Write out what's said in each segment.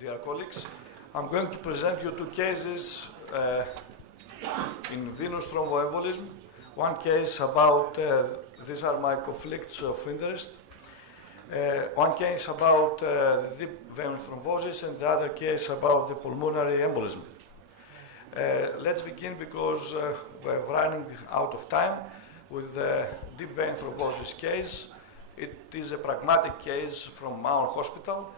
dear colleagues. I'm going to present you two cases in venous thromboembolism. One case about, these are my conflicts of interest. One case about deep vein thrombosis and the other case about the pulmonary embolism. Let's begin because we're running out of time with the deep vein thrombosis case. It is a pragmatic case from our hospital.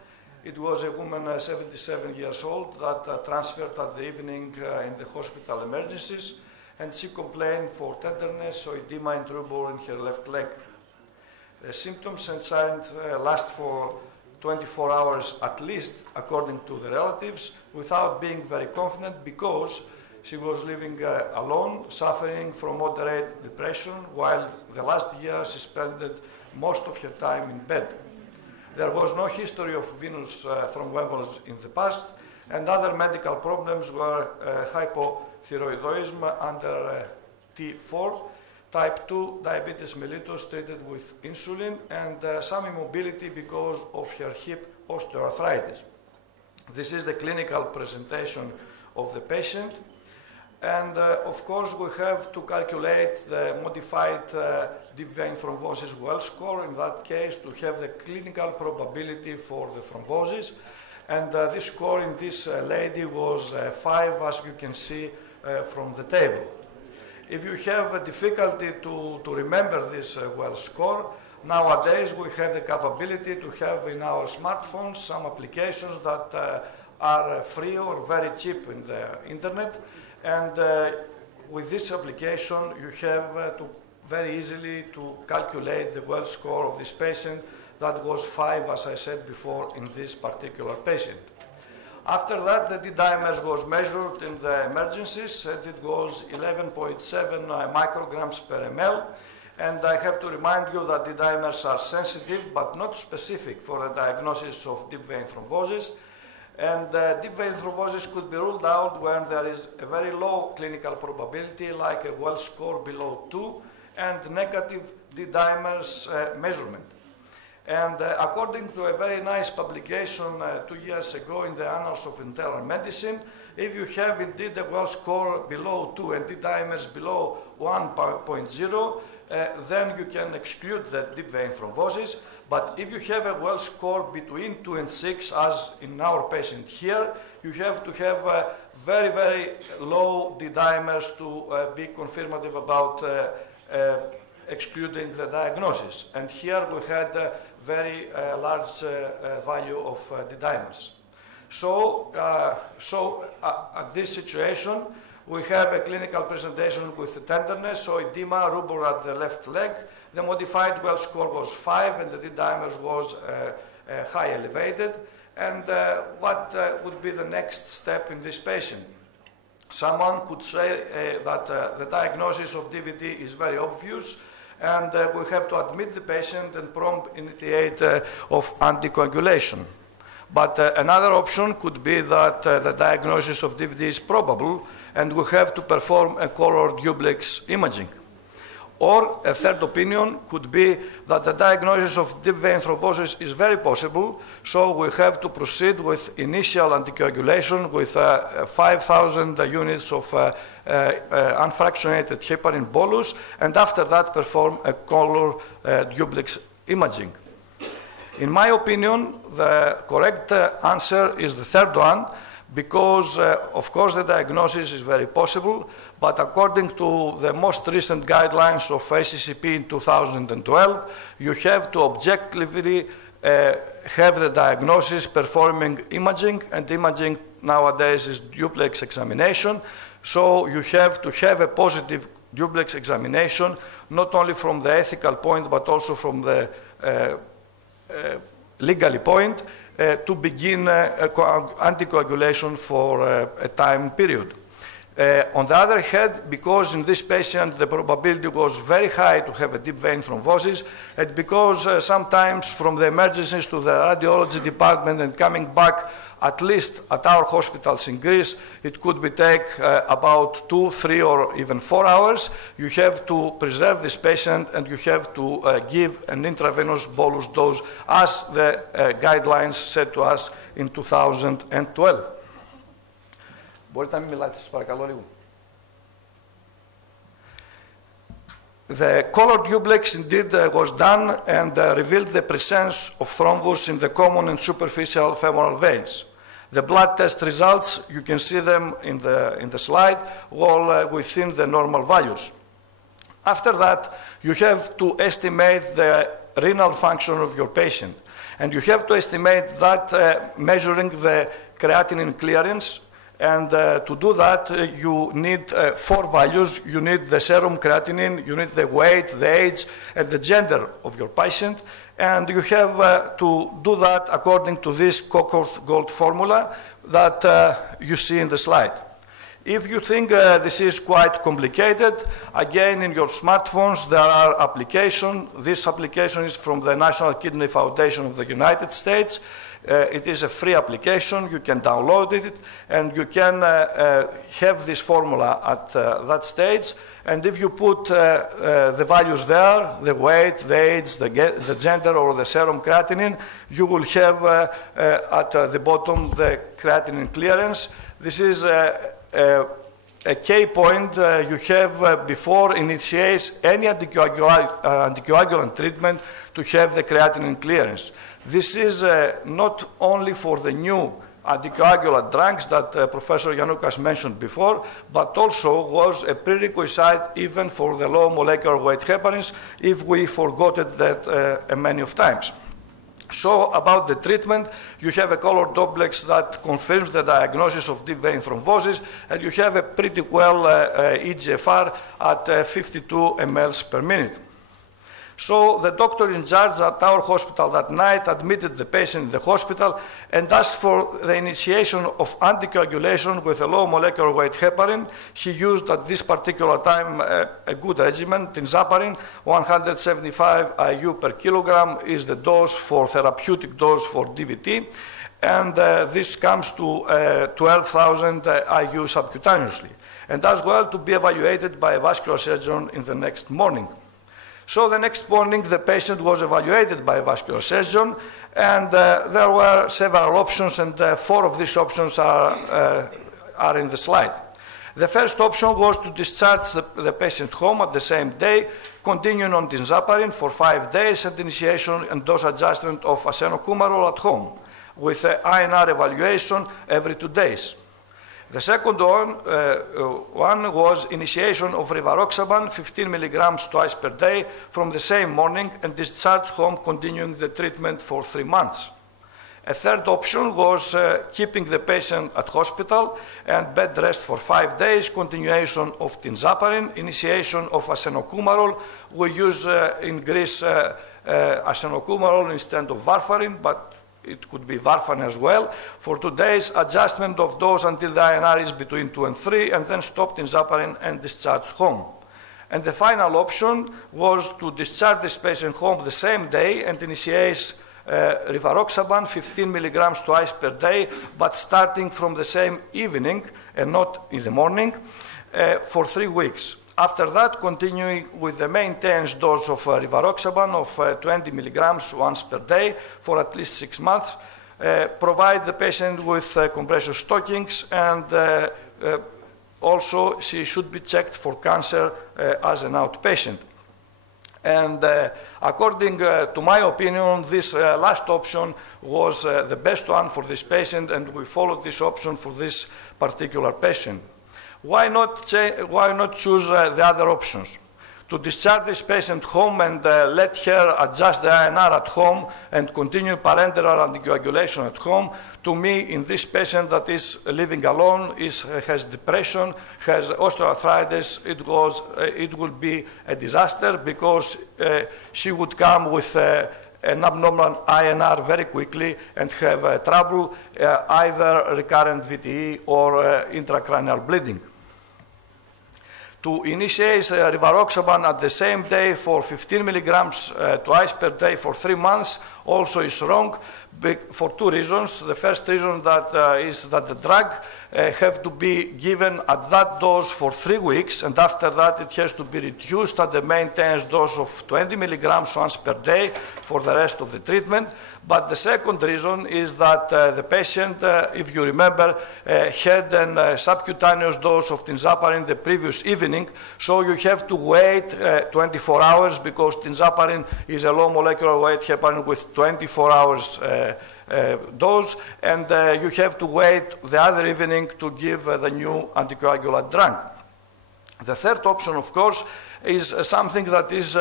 It was a woman 77 years old that transferred at the evening in the hospital emergencies, and she complained for tenderness or edema and trouble in her left leg. The symptoms and signs last for 24 hours at least, according to the relatives, without being very confident because she was living alone, suffering from moderate depression, while the last year she spent most of her time in bed. There was no history of venous thromboembolism in the past, and other medical problems were hypothyroidism under T4, type 2 diabetes mellitus treated with insulin, and some immobility because of her hip osteoarthritis. This is the clinical presentation of the patient. And of course, we have to calculate the modified deep vein thrombosis well score, in that case, to have the clinical probability for the thrombosis. And this score in this lady was 5, as you can see from the table. If you have a difficulty to remember this well score, nowadays we have the capability to have in our smartphones some applications that are free or very cheap in the internet. And with this application, you have to very easily to calculate the well score of this patient. That was 5, as I said before, in this particular patient. After that, the D-dimers was measured in the emergencies, and it was 11.7 micrograms per ml. And I have to remind you that D-dimers are sensitive, but not specific for the diagnosis of deep vein thrombosis. And deep vein thrombosis could be ruled out when there is a very low clinical probability, like a well score below 2, and negative D-dimers measurement. And according to a very nice publication 2 years ago in the Annals of Internal Medicine, if you have indeed a well score below 2 and D-dimers below 1.0, then you can exclude the deep vein thrombosis. But if you have a well score between 2 and 6, as in our patient here, you have to have very, very low D-dimers to be confirmative about excluding the diagnosis. And here we had a very large value of D-dimers. So at this situation, we have a clinical presentation with tenderness, so edema, rubor at the left leg. The modified well score was 5, and the D-dimers was high elevated. And what would be the next step in this patient? Someone could say that the diagnosis of DVT is very obvious, and we have to admit the patient and prompt initiate of anticoagulation. But another option could be that the diagnosis of DVT is probable, and we have to perform a color duplex imaging. Or a third opinion could be that the diagnosis of deep vein thrombosis is very possible, so we have to proceed with initial anticoagulation with 5,000 units of unfractionated heparin bolus, and after that perform a color duplex imaging. In my opinion, the correct answer is the third one, because, of course, the diagnosis is very possible, but according to the most recent guidelines of ACCP in 2012, you have to objectively have the diagnosis performing imaging, and imaging nowadays is duplex examination. So you have to have a positive duplex examination, not only from the ethical point, but also from the legally point, to begin anticoagulation for a time period. On the other hand, because in this patient the probability was very high to have a deep vein thrombosis, and because sometimes from the emergencies to the radiology department and coming back, at least at our hospitals in Greece, it could be take about 2, 3, or even 4 hours. You have to preserve this patient and you have to give an intravenous bolus dose as the guidelines said to us in 2012. Μπορείτε να μην μιλάτε, σας παρακαλώ λίγο. The color duplex indeed was done and revealed the presence of thrombus in the common and superficial femoral veins. The blood test results, you can see them in the slide, all within the normal values. After that, you have to estimate the renal function of your patient. And you have to estimate that measuring the creatinine clearance. And to do that, you need 4 values. You need the serum creatinine, you need the weight, the age, and the gender of your patient. And you have to do that according to this Cockworth-Gold formula that you see in the slide. If you think this is quite complicated, again, in your smartphones, there are applications. This application is from the National Kidney Foundation of the United States. It is a free application. You can download it, and you can have this formula at that stage. And if you put the values there, the weight, the age, the gender, or the serum creatinine, you will have at the bottom the creatinine clearance. This is a key point you have before initiates any anticoagulant treatment to have the creatinine clearance. This is not only for the new anticoagulant drugs that Professor Yannoukas mentioned before, but also was a prerequisite even for the low molecular weight heparins, if we forgot it that many of times. So about the treatment, you have a color duplex that confirms the diagnosis of deep vein thrombosis, and you have a pretty well eGFR at 52 mL per minute. So the doctor in charge at our hospital that night admitted the patient in the hospital and asked for the initiation of anticoagulation with a low molecular weight heparin. He used at this particular time a good regimen, tinzaparin, 175 IU per kilogram is the dose for therapeutic dose for DVT, and this comes to 12,000 IU subcutaneously, and as well to be evaluated by a vascular surgeon in the next morning. So the next morning, the patient was evaluated by a vascular surgeon, and there were several options, and 4 of these options are in the slide. The first option was to discharge the patient home at the same day, continuing on tinzaparin for 5 days, and initiation and dose adjustment of acenocumarol at home, with INR evaluation every 2 days. The second one was initiation of rivaroxaban, 15 milligrams twice per day from the same morning, and discharge home, continuing the treatment for 3 months. A third option was keeping the patient at hospital and bed rest for 5 days, continuation of tinzaparin, initiation of acenocumarol. We use in Greece acenocumarol instead of warfarin, but it could be warfarin as well. For 2 days, adjustment of dose until the INR is between 2 and 3, and then stop tinzaparin and discharge home. And the final option was to discharge this patient home the same day and initiate rivaroxaban, 15 milligrams twice per day, but starting from the same evening and not in the morning, for 3 weeks. After that, continuing with the maintenance dose of rivaroxaban of 20 milligrams once per day for at least 6 months, provide the patient with compression stockings, and also she should be checked for cancer as an outpatient. And according to my opinion, this last option was the best one for this patient, and we followed this option for this particular patient. Why not choose the other options? To discharge this patient home and let her adjust the INR at home and continue parenteral anticoagulation at home, to me, in this patient that is living alone, has depression, has osteoarthritis, it will be a disaster, because she would come with an abnormal INR very quickly and have trouble, either recurrent VTE or intracranial bleeding. to initiate rivaroxaban at the same day for 15 milligrams twice per day for 3 months also is wrong for 2 reasons. The first reason is that the drug have to be given at that dose for 3 weeks, and after that it has to be reduced at the maintenance dose of 20 milligrams once per day for the rest of the treatment. But the second reason is that the patient, if you remember, had a subcutaneous dose of tinzaparin the previous evening, so you have to wait 24 hours because tinzaparin is a low molecular weight heparin with 24 hours dose, and you have to wait the other evening to give the new anticoagulant drug. The third option, of course, is something that is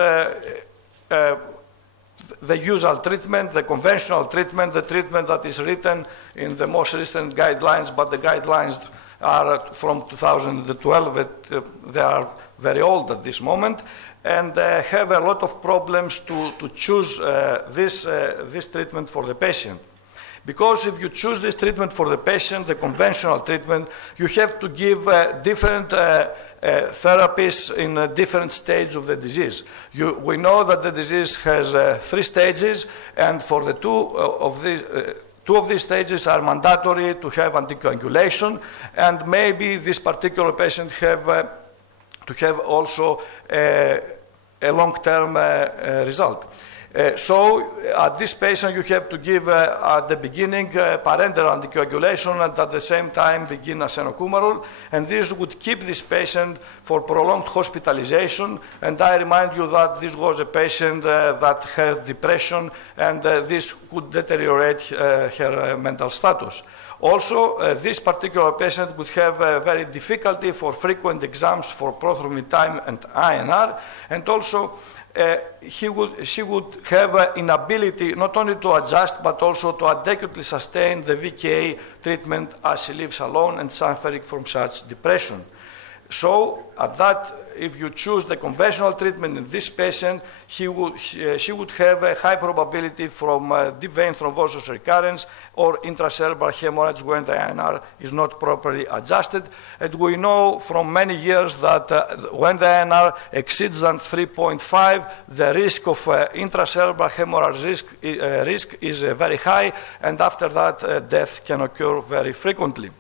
the usual treatment, the conventional treatment, the treatment that is written in the most recent guidelines, but the guidelines are from 2012, they are very old at this moment, and have a lot of problems to choose this treatment for the patient. Because if you choose this treatment for the patient, the conventional treatment, you have to give different therapies in different stages of the disease. We know that the disease has 3 stages, and for the two of these stages are mandatory to have anticoagulation, and maybe this particular patient to have also a long-term result. So at this patient you have to give at the beginning parenteral anticoagulation and at the same time begin acenocumarol, and this would keep this patient for prolonged hospitalization. And I remind you that this was a patient that had depression, and this could deteriorate her mental status. Also, this particular patient would have very difficulty for frequent exams for prothrombin time and INR, and also she would have inability not only to adjust but also to adequately sustain the VKA treatment as she lives alone and suffering from such depression. So, at that, if you choose the conventional treatment in this patient, she would have a high probability from deep vein thrombosis recurrence or intracerebral hemorrhage when the INR is not properly adjusted. And we know from many years that when the INR exceeds than 3.5, the risk of intracerebral hemorrhage risk is very high, and after that death can occur very frequently.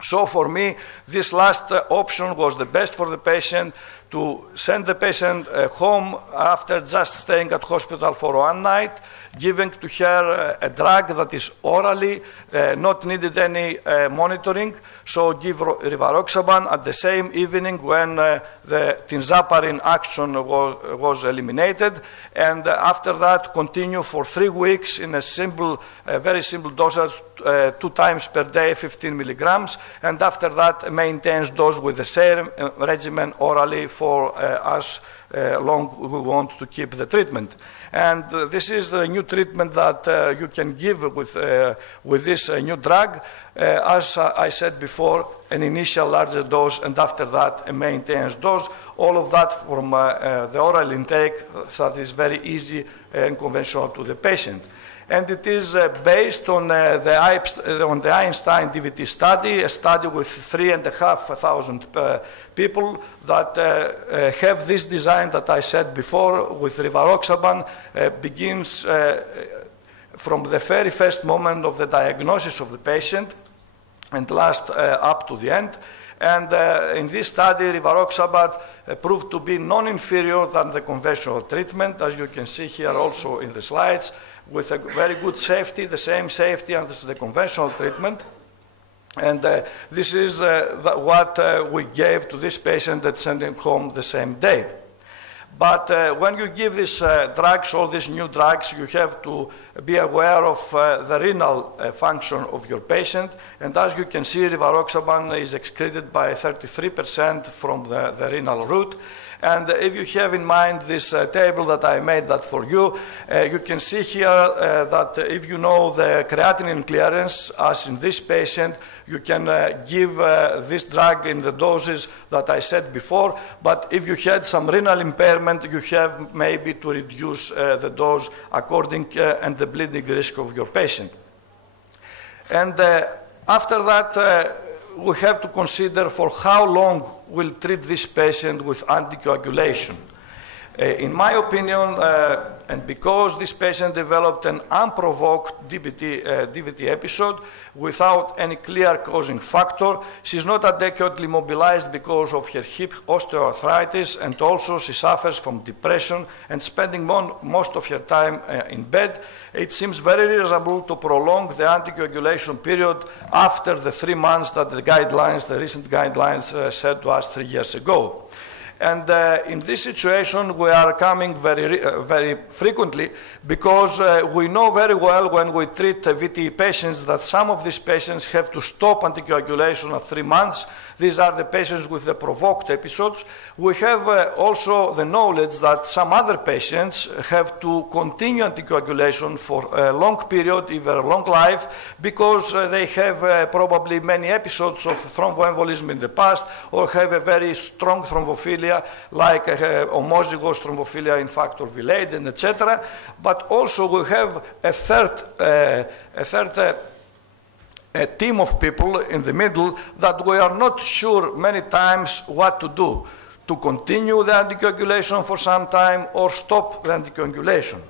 So for me, this last option was the best for the patient, to send the patient home after just staying at hospital for 1 night, giving to her a drug that is orally, not needed any monitoring. So give rivaroxaban at the same evening when the tinzaparin action was eliminated, and after that continue for 3 weeks in a simple, very simple dosage, 2 times per day, 15 milligrams, and after that maintenance dose with the same regimen orally for as long we want to keep the treatment. And this is the new treatment that you can give with this new drug. As I said before, an initial larger dose, and after that a maintenance dose. All of that from the oral intake, that is very easy and conventional to the patient. And it is based on the Einstein DVT study, a study with 3,500 people that have this design that I said before with rivaroxaban, begins from the very first moment of the diagnosis of the patient and lasts up to the end. And in this study, rivaroxaban proved to be non-inferior than the conventional treatment, as you can see here also in the slides, with a very good safety, the same safety as the conventional treatment. And this is what we gave to this patient and sent him home the same day. But when you give these drugs, all these new drugs, you have to be aware of the renal function of your patient. And as you can see, rivaroxaban is excreted by 33% from the renal route. And if you have in mind this table that I made that for you, you can see here that if you know the creatinine clearance, as in this patient, you can give this drug in the doses that I said before. But if you had some renal impairment, you have maybe to reduce the dose according and the bleeding risk of your patient. And after that, we have to consider for how long we'll treat this patient with anticoagulation. In my opinion, and because this patient developed an unprovoked DVT episode without any clear causing factor, she's not adequately mobilized because of her hip osteoarthritis, and also she suffers from depression and spending most of her time in bed. It seems very reasonable to prolong the anticoagulation period after the 3 months that the guidelines, the recent guidelines said to us 3 years ago. And in this situation, we are coming very frequently because we know very well when we treat VTE patients that some of these patients have to stop anticoagulation at 3 months. These are the patients with the provoked episodes. We have also the knowledge that some other patients have to continue anticoagulation for a long period, even a long life, because they have probably many episodes of thromboembolism in the past, or have a very strong thrombophilia, like homozygous thrombophilia in factor V Leiden, etc. But also we have a third team of people in the middle that we are not sure many times what to do, to continue the anticoagulation for some time or stop the anticoagulation.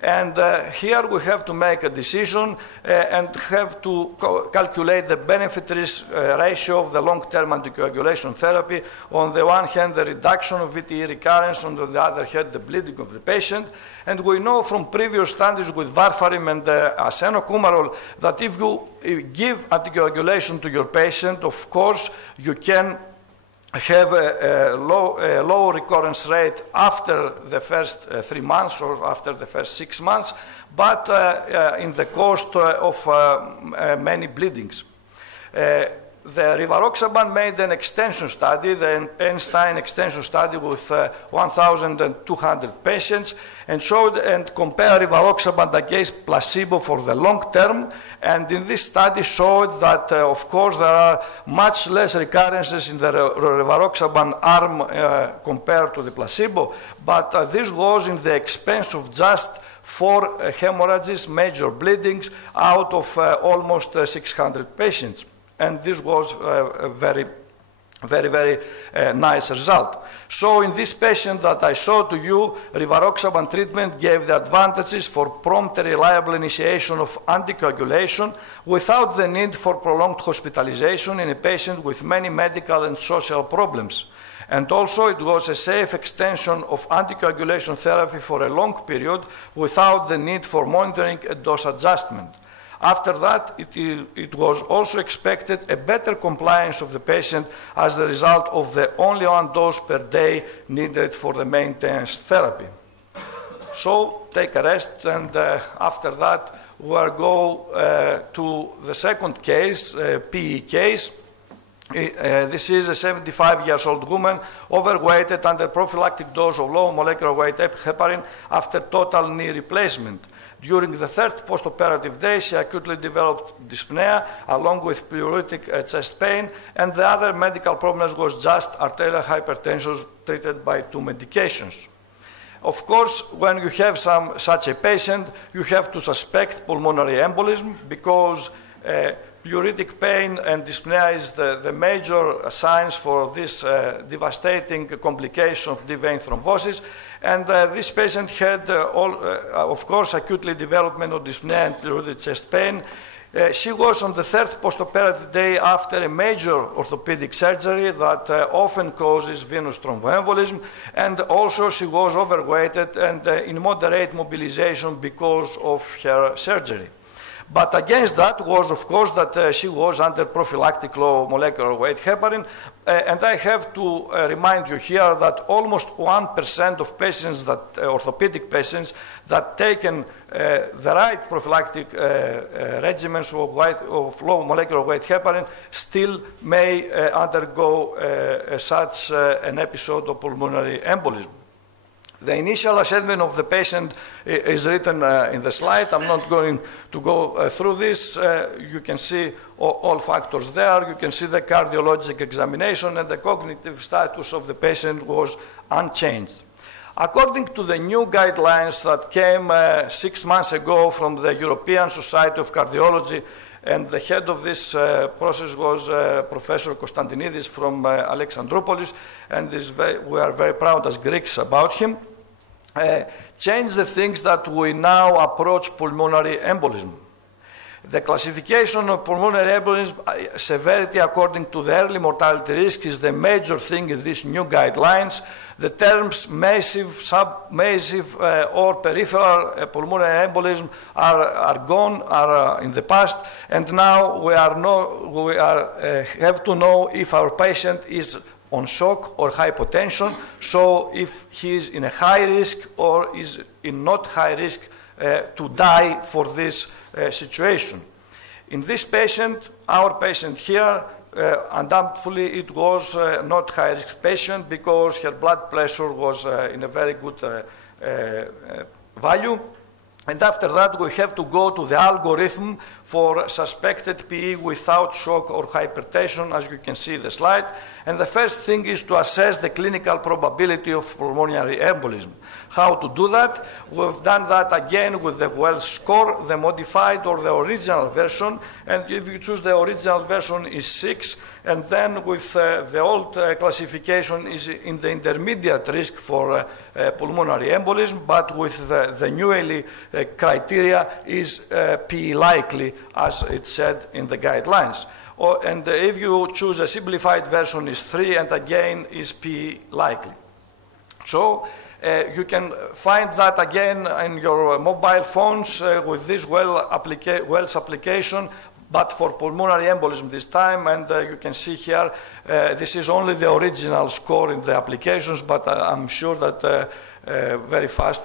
And here we have to make a decision and have to calculate the benefit-risk ratio of the long-term anticoagulation therapy. On the one hand, the reduction of VTE recurrence, on the other hand, the bleeding of the patient. And we know from previous studies with varfarin and acenocumarol that if you give anticoagulation to your patient, of course, you can have a low recurrence rate after the first 3 months or after the first 6 months, but in the cost of many bleedings. The rivaroxaban made an extension study, the Einstein extension study with 1,200 patients, and showed and compared rivaroxaban against placebo for the long term. And in this study showed that, of course, there are much less recurrences in the rivaroxaban arm compared to the placebo, but this was in the expense of just 4 hemorrhages, major bleedings, out of almost 600 patients. And this was a very nice result. So in this patient that I showed to you, rivaroxaban treatment gave the advantages for prompt and reliable initiation of anticoagulation without the need for prolonged hospitalization in a patient with many medical and social problems. And also it was a safe extension of anticoagulation therapy for a long period without the need for monitoring and dose adjustment. After that, it was also expected a better compliance of the patient as a result of the only 1 dose per day needed for the maintenance therapy. So take a rest, and after that we'll go to the second case, PE case. This is a 75-year-old woman, overweighted, under prophylactic dose of low molecular weight heparin after total knee replacement. During the 3rd postoperative day, she acutely developed dyspnea along with pleuritic chest pain, and the other medical problems was just arterial hypertension treated by 2 medications. Of course, when you have such a patient, you have to suspect pulmonary embolism because pleuritic pain and dyspnea is the major signs for this devastating complication of deep vein thrombosis. And this patient had, of course, acutely development of dyspnea and pleuritic chest pain. She was on the 3rd postoperative day after a major orthopedic surgery that often causes venous thromboembolism, and also she was overweighted and in moderate mobilization because of her surgery. But against that was, of course, that she was under prophylactic low molecular weight heparin. And I have to remind you here that almost 1% of patients, that orthopedic patients, that taken the right prophylactic regimens of low molecular weight heparin still may undergo such an episode of pulmonary embolism. The initial assessment of the patient is written in the slide. I'm not going to go through this. You can see all factors there. You can see the cardiologic examination, and the cognitive status of the patient was unchanged. According to the new guidelines that came 6 months ago from the European Society of Cardiology, And the head of this process was Professor Konstantinidis from Alexandroupolis, and we are very proud as Greeks about him. Change the things that we now approach pulmonary embolism. The classification of pulmonary embolism severity according to the early mortality risk is the major thing in these new guidelines. The terms massive, submassive, or peripheral pulmonary embolism are gone, are in the past, and now we have to know if our patient is on shock or hypotension, so if he is in a high risk or is in not high risk to die for this situation. In this patient, our patient here, undoubtedly it was not high-risk patient because her blood pressure was in a very good value. And after that, we have to go to the algorithm for suspected PE without shock or hypertension, as you can see in the slide. And the first thing is to assess the clinical probability of pulmonary embolism. How to do that? We've done that again with the Wells score, the modified or the original version. And if you choose the original version is 6. And then with the old classification is in the intermediate risk for pulmonary embolism, but with the newly criteria is PE likely, as it said in the guidelines. And if you choose a simplified version is 3, and again is PE likely. So you can find that again in your mobile phones with this Wells application, but for pulmonary embolism this time, and you can see here, this is only the original score in the applications, but I'm sure that very fast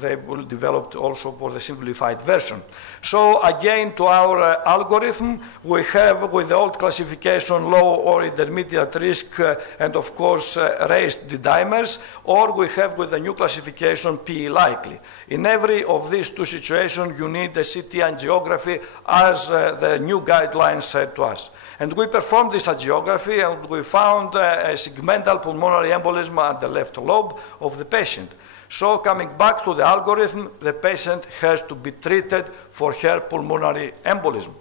they will develop also for the simplified version. So again, to our algorithm, we have with the old classification low or intermediate risk and of course raised D-dimers, or we have with the new classification PE likely. In every of these two situations, you need a CT angiography as the new guidelines said to us. And we performed this angiography and we found a segmental pulmonary embolism at the left lobe of the patient. So coming back to the algorithm, the patient has to be treated for her pulmonary embolism.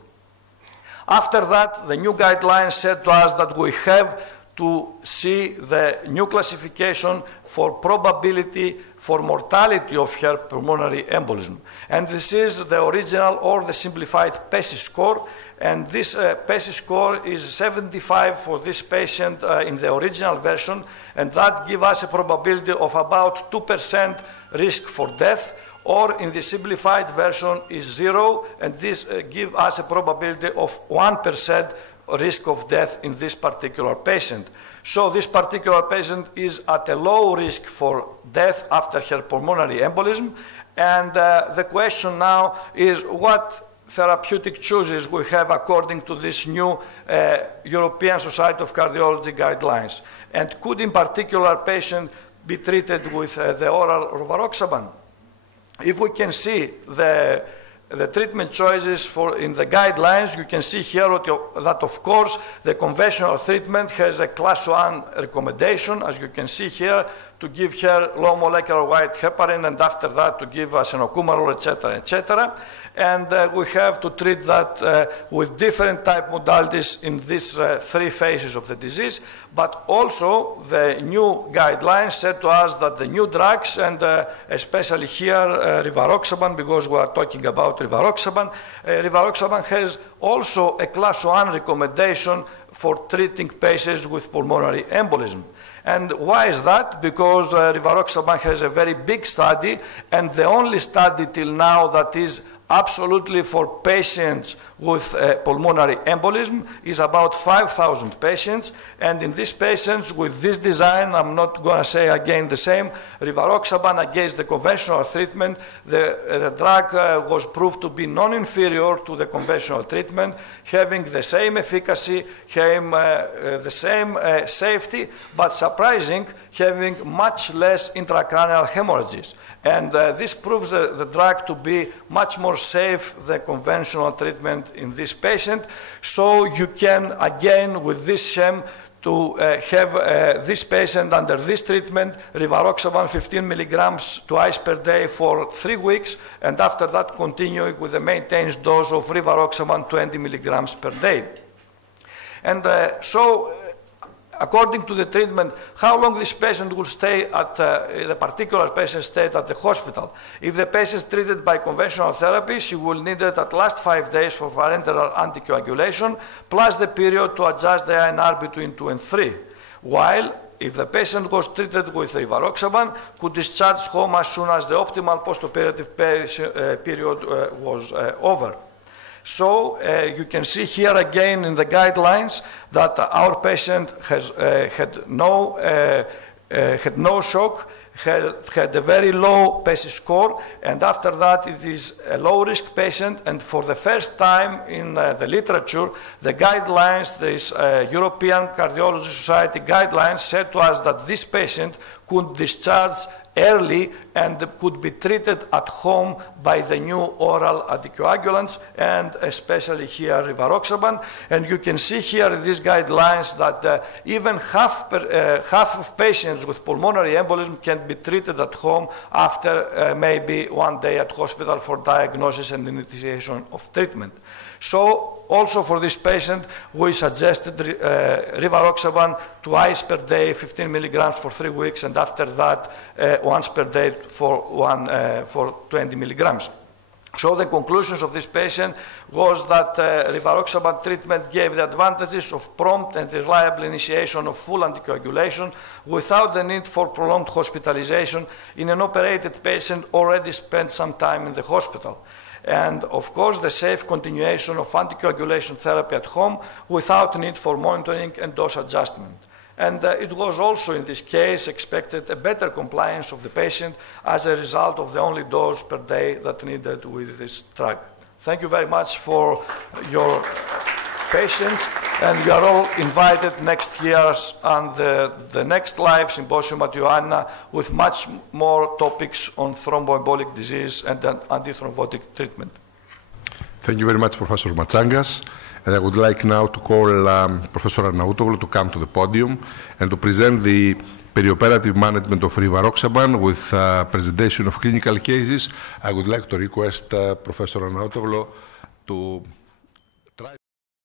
After that, the new guidelines said to us that we have to see the new classification for probability for mortality of her pulmonary embolism. And this is the original or the simplified PESI score. And this PESI score is 75 for this patient in the original version, and that gives us a probability of about 2% risk for death, or in the simplified version is 0, and this gives us a probability of 1% risk of death in this particular patient. So this particular patient is at a low risk for death after her pulmonary embolism, and the question now is what therapeutic choices we have according to this new European Society of Cardiology guidelines. And could in particular patient be treated with the oral rivaroxaban? If we can see the treatment choices in the guidelines, you can see here that of course the conventional treatment has a class 1 recommendation, as you can see here, to give her low molecular weight heparin, and after that to give acenocumaril, etc., etc. And we have to treat that with different type modalities in these 3 phases of the disease. But also the new guidelines said to us that the new drugs, and especially here rivaroxaban, because we are talking about rivaroxaban, rivaroxaban has also a class 1 recommendation for treating patients with pulmonary embolism. And why is that? Because rivaroxaban has a very big study, and the only study till now that is absolutely for patients with pulmonary embolism is about 5,000 patients. And in these patients with this design, I'm not going to say again the same, rivaroxaban against the conventional treatment, the drug was proved to be non-inferior to the conventional treatment, having the same efficacy, having the same safety, but surprising, having much less intracranial hemorrhages. And this proves the drug to be much more safe than conventional treatment in this patient. So you can, again, with this sham, to have this patient under this treatment, rivaroxaban 15 milligrams twice per day for 3 weeks, and after that continuing with a maintained dose of rivaroxaban 20 milligrams per day. And according to the treatment, how long this patient will stay at, the particular patient stayed at the hospital. If the patient is treated by conventional therapy, she will need it at last 5 days for parenteral anticoagulation, plus the period to adjust the INR between 2 and 3. While if the patient was treated with rivaroxaban, could discharge home as soon as the optimal postoperative period was over. So you can see here again in the guidelines that our patient has had no shock, had a very low PESI score, and after that it is a low-risk patient, and for the first time in the literature, the guidelines, this European Cardiology Society guidelines said to us that this patient could discharge early and could be treated at home by the new oral anticoagulants, and especially here rivaroxaban. And you can see here in these guidelines that even half of patients with pulmonary embolism can be treated at home after maybe 1 day at hospital for diagnosis and initiation of treatment. So also for this patient, we suggested rivaroxaban twice per day, 15 milligrams for 3 weeks, and after that, once per day for 20 milligrams. So the conclusions of this patient was that rivaroxaban treatment gave the advantages of prompt and reliable initiation of full anticoagulation without the need for prolonged hospitalization in an operated patient already spent some time in the hospital. And of course, the safe continuation of anticoagulation therapy at home without need for monitoring and dose adjustment. And it was also in this case expected a better compliance of the patient as a result of the only dose per day that needed with this drug. Thank you very much for your patience, and you are all invited next year on the next live symposium at Ioanna with much more topics on thromboembolic disease and antithrombotic treatment. Thank you very much, Professor Matsagkas. And I would like now to call Professor Arnaoutoglou to come to the podium and to present the perioperative management of rivaroxaban with presentation of clinical cases. I would like to request Professor Arnaoutoglou to